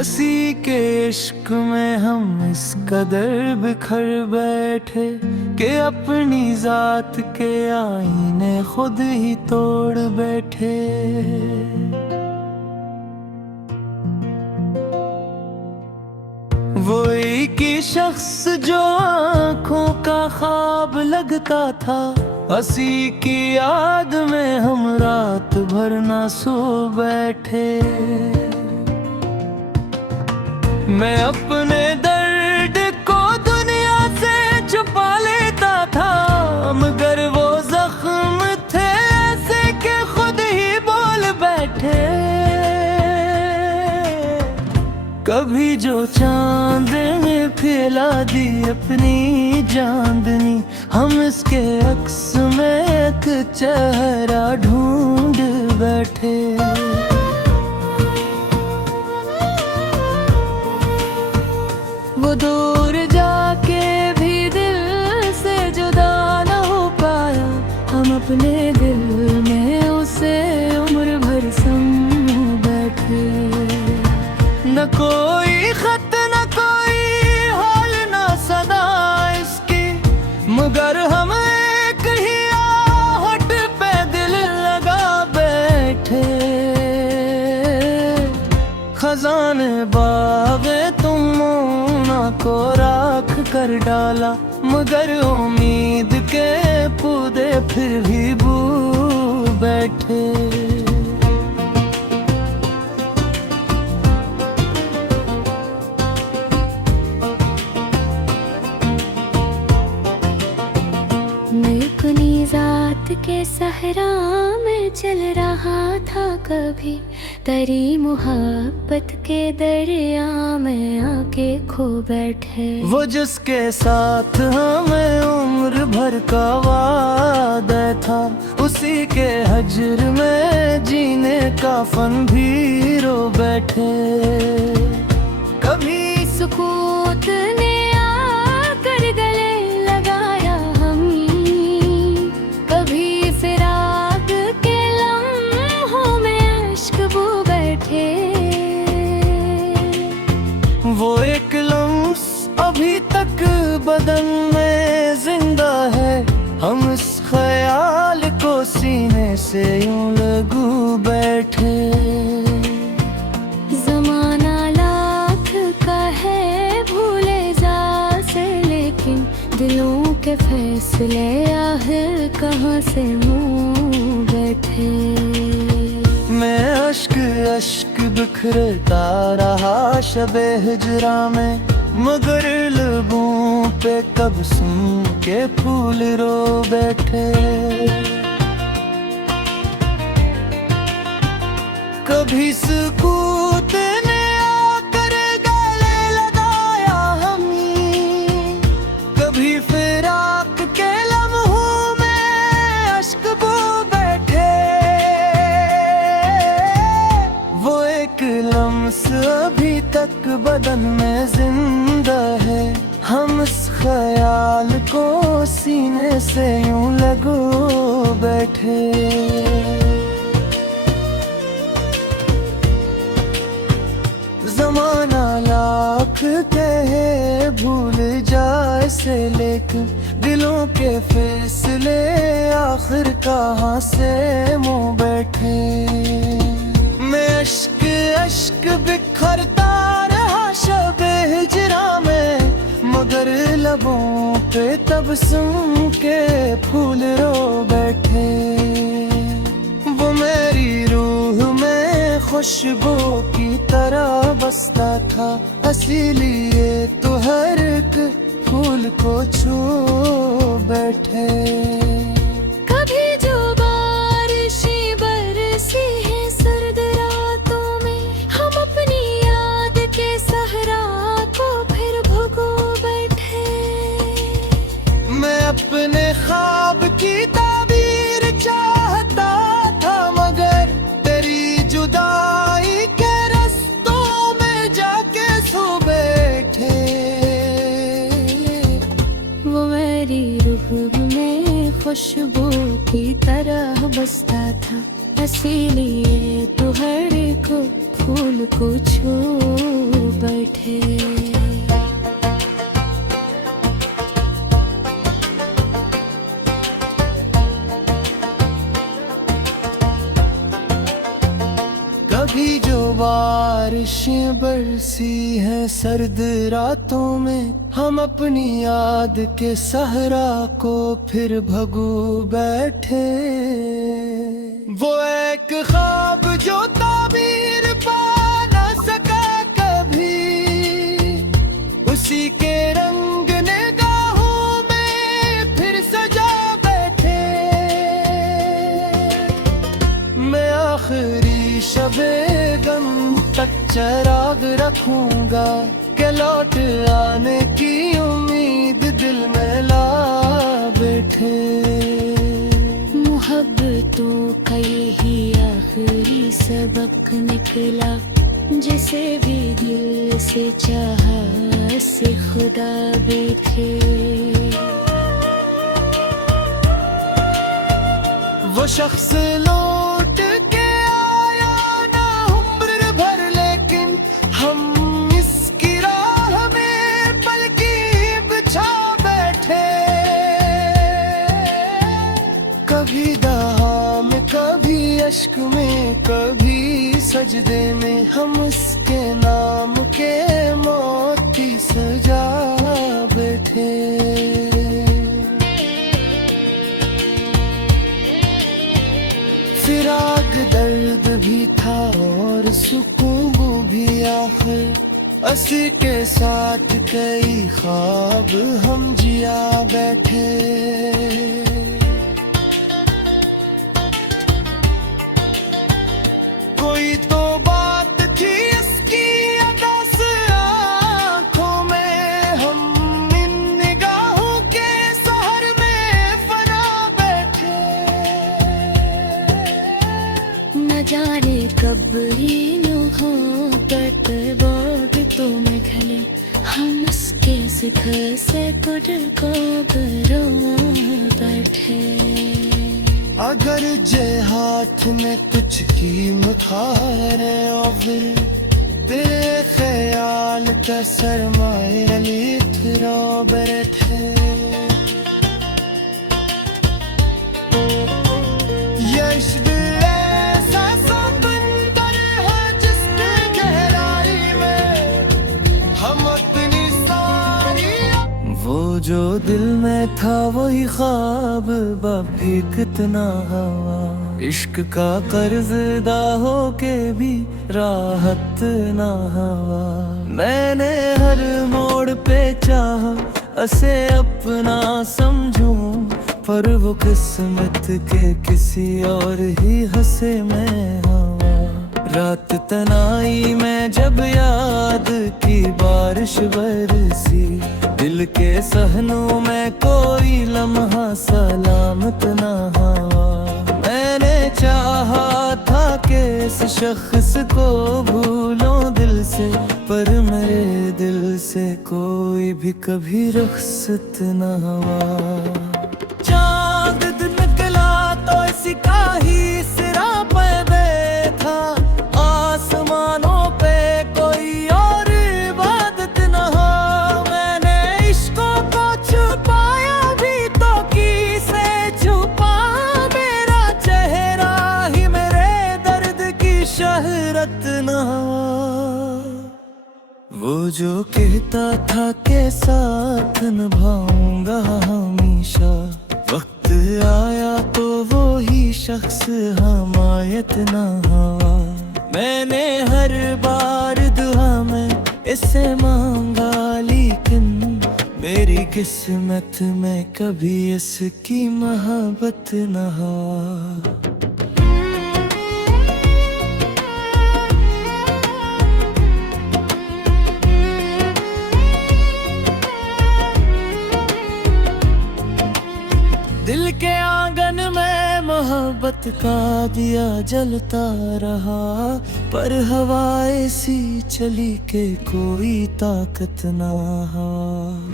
किसी के इश्क में हम इस कदर बिखर बैठे कि अपनी जात के आईने खुद ही तोड़ बैठे। वो एक ही शख्स जो आँखों का ख्वाब लगता था, हंसी की याद में हम रात भर ना सो बैठे। मैं अपने दर्द को दुनिया से छुपा लेता था, मगर वो जख्म थे ऐसे कि खुद ही बोल बैठे। कभी जो चांद ने फैला दी अपनी चांदनी, हम इसके अक्स में एक चेहरा ढूंढ बैठे। वो दूर जाके भी दिल से जुदा न हो पाया, हम अपने दिल में उसे उम्र भर संग बैठे। न कोई खत न कोई हाल न सदा इसकी, मगर हम एक ही आहट पे दिल लगा बैठे। खजाने बाग़े तुमना को राख कर डाला, मगर उम्मीद के पौधे फिर भी बू बैठे। अपनी जात के सहरा में चल रहा था कभी, तेरी मोहब्बत के दरिया में आके खो बैठे। वो जिसके साथ हमें उम्र भर का वादा था, उसी के हजर में जीने का फन भी रो बैठे। कभी सुकूत ने आकर गले लगाया हम, कभी फिराक के लम्हों में अश्क बो बैठे। वो एक लम्स अभी तक बदन में जिंदा है, हम इस ख्याल को सीने से यूं लगू बैठे। जमाना लाख का है भूले जा से, लेकिन दिलों के फैसले आखिर कहाँ से मुँह बैठे। मैं अश्क अश्क बिखरता रहा शबे हिजरा में, मगर लबों पे कब सुन के फूल रो बैठे। कभी सुकूत ने आकर गले लगाया हमें, कभी फिराक के लम्हों में अश्क बो बैठे। वो एक लम्स अभी तक बदन में जिंदा है, हम इस ख्याल को सीने से यूं लगो बैठे। जमाना लाख कहे भूल जाए से, लेकिन दिलों के फैसले आखिर कहाँ से मुँह बैठे। मैं अश्क अश्क बिखरता रहा शबे हिजरा में, मगर लबों पे तब सुन के फूल रो बैठे। वो मेरी रूह में खुशबू की तरह बसता था, इसीलिए तो हर एक फूल को छू बैठे। कभी जो बारिशें बरसी हैं सर्द रातों में, हम अपनी याद के सहरा को फिर भुगो बैठे। मैं अपने ख्वाब की ताबीर चाहता था, मगर तेरी जुदाई के रस्तों में जाके सो बैठे। वो मेरी रूह में खुशबू की तरह बसता था, इसीलिए तो हर एक फूल को छू बैठे। कभी जो बारिशें बरसी हैं सर्द रातों में, हम अपनी याद के सहरा को फिर भगू बैठे। वो एक ख्वाब जो ताबीर पा न सका कभी, उसी के रंग निगाहों में फिर सजा बैठे। मैं आखिरी शबे गम तक चिराग रखूंगा के लौट आने की उम्मीद दिल में ला बैठे। मोहब्बतों का यही आखिरी सबक निकला, जिसे भी दिल से चाहा से खुदा बैठे। वो शख्स लौट के आया ना उम्र भर, लेकिन हम इसकी राह में पलकी बिछा बैठे। कभी दहा में, कभी अश्क में, कभी सजदे में, हम उसके नाम के मोती सजा बैठे। फिराक दर्द भी था और सुकून भी आखिर, उसी के साथ कई ख्वाब हम जिया बैठे। कोई तो बात थी इसकी अदा से आँखों में, हम इन निगाहों के सहर में फना बैठे। न जाने कब इन मोहब्बत बाग तो में खले, हम उसके शिखर से कुछ को बरो बैठे। अगर जे हाथ में कुछ कीमत हारे और फिर तेरे ख्याल का सरमाए लिथरो बैठे। ये इश्क ऐसा समंदर है जिसकी गहराई में हम अपनी सारी, वो जो दिल में था वही ख्वाब बापी कितना हवा। इश्क का कर्ज अदा हो के भी राहत ना हवा। मैंने हर मोड़ पे चाहा उसे अपना समझूं, पर वो किस्मत के किसी और ही हंसे में हवा। रात तनाई में जब याद की बारिश बरसी, दिल के सहनों में कोई लम्हा सलामत ना हवा। मैंने चाहा था कि इस शख्स को भूलों दिल से, पर मेरे दिल से कोई भी कभी रुखसत ना हुआ। चांद निकला तो इसी का ही सिरा पे था, आसमानों पे कोई और इबादत न हो। मैंने इश्कों को छुपाया भी तो किसे छुपा, मेरा चेहरा ही मेरे दर्द की शहरत न हो। वो जो कहता था के साथ निभाऊंगा हमेशा, वक्त आया तो वो ही शख्स हमायत ना हुआ। मैंने हर बार दुआ में इसे मांगा, लेकिन मेरी किस्मत में कभी इसकी मोहब्बत ना हुआ। दिल के आंगन में मोहब्बत का दिया जलता रहा, पर हवा ऐसी चली के कोई ताकत ना हो।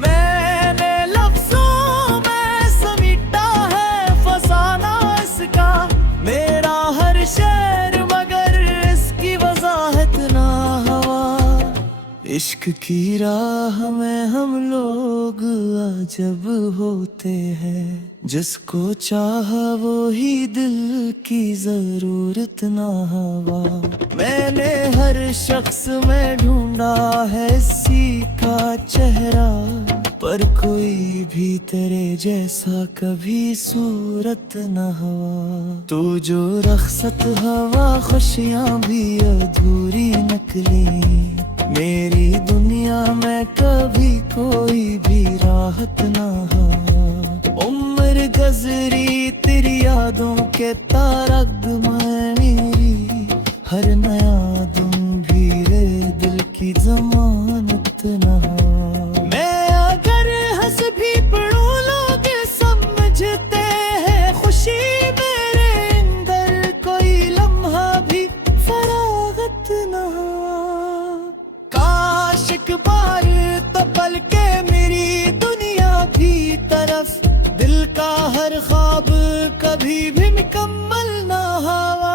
मैंने लफ्जों में समेटा है फसाना इसका, मेरा हर शेर मगर इसकी वजाहत इश्क की राह में हम लोग अजब होते हैं, जिसको चाहा वो ही दिल की जरूरत ना हवा। मैंने हर शख्स में ढूंढा है इसी का चेहरा, पर कोई भी तेरे जैसा कभी सूरत न हुआ। तू जो रखसत हवा खुशियाँ भी अधूरी निकली, मेरी दुनिया में कभी कोई भी राहत न हुआ। उम्र गुजरी तेरी यादों के तारग में मेरी, हर नया दम भी रे दिल की जमानत न हुआ। मैं अगर हंस भी पढ़ूं लोग समझते हैं खुशी, मेरे अंदर कोई लम्हा भी फरागत न हुआ। काश एक बार तो पल के मेरी दुनिया की तरफ, दिल का हर ख्वाब कभी भी मुकम्मल ना हुआ।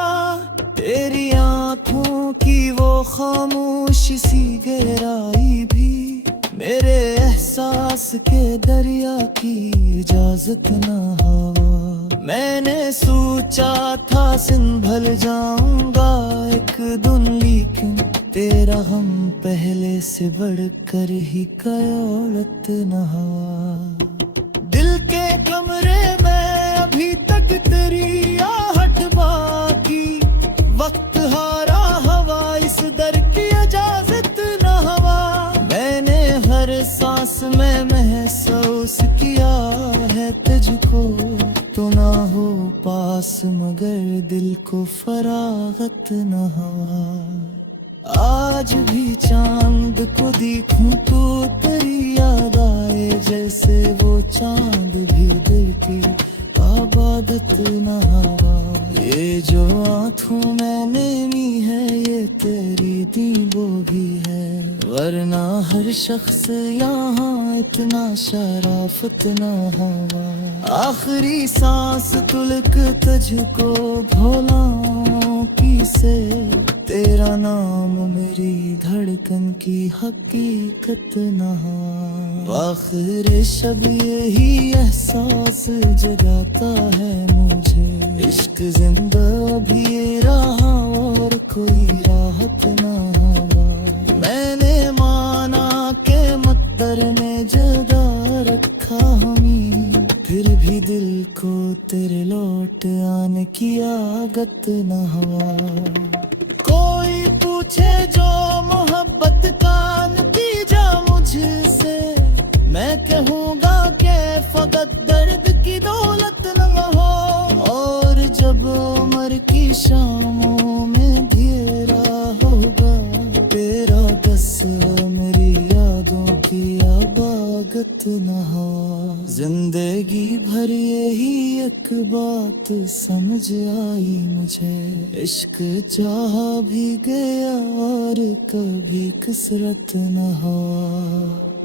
तेरी आंखों की वो खामोश सी गहराई भी मेरे एहसास के दरिया की इजाजत ना हुआ। मैंने सोचा था संभल जाऊंगा एक दिन, लेकिन तेरा हम पहले से बढ़कर ही कयोलत न हुआ। दिल के कमरे में अभी तक तेरी आहट बाकी, वक्त हारा हवा इस दर की इजाजत न हुआ। मैंने हर सांस में महसूस किया है तुझको, तो ना हो पास मगर दिल को फरागत न हुआ। आज भी चांद को देखूं तो तेरी याद आए, जैसे वो चांद भी दिल की आबादत न हुआ। ये जो आँखों में नैनी है ये तेरी दीबो भी है, वरना हर शख्स यहाँ इतना शराफत न हुआ। आखिरी सांस तुलक तुझको भोलाओं की से, तेरा नाम मेरी धड़कन की हकीकत न हो। आखिर शब यही एहसास जगाता है मुझे, इश्क जिंदा भी रहा और कोई राहत न हुआ। मैंने माना के मत्तर ने जगा रखा हमें, फिर भी दिल को तेरे लौट आने की आदत न हुआ। कोई पूछे जो मोहब्बत का नतीजा मुझसे, मैं कहूँगा कि फकत दर्द की दौलत न हो। और जब उम्र की शामों में अंधेरा होगा, तेरा गस्सा मेरी यादों की आबागत न हो। जिंदगी भर यही एक बात समझ आई मुझे, इश्क चाह भी गया और कभी कसरत न हुआ।